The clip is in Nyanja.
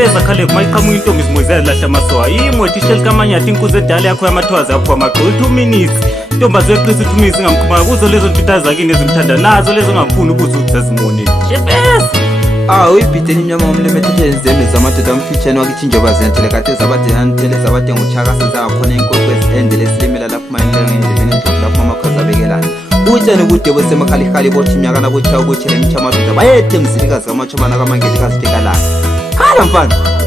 shebeza khale kumayiqhamuka intombi izimoyizela lahla amasoha imwe tisheli kamanyathi inkuze edala yakho yamathowazi apho amaqolo 2 minutes intombazi weqisa 2 minutes ingamkhumaka kuzo lezo ntutha zakini ezimthanda nazo lezo ngafuni ukuthi uzazimonile shebeza uyibhideni imnyama womlemethethe zemi zamadoda amfitshane wakithi njengoba zentele kade zabadenantele zabade nguchakase zangakhona inkwekwezi endele silimela lapho mayelelo ngendleleni endlovu lapho amakhozi abekelana utshani kude bosemakhalikhali bothi imnyakana botshaya ukutshela imithi amadoda bayethe mzilikazi kamachobana kamangelikazi tekalanga khala mfana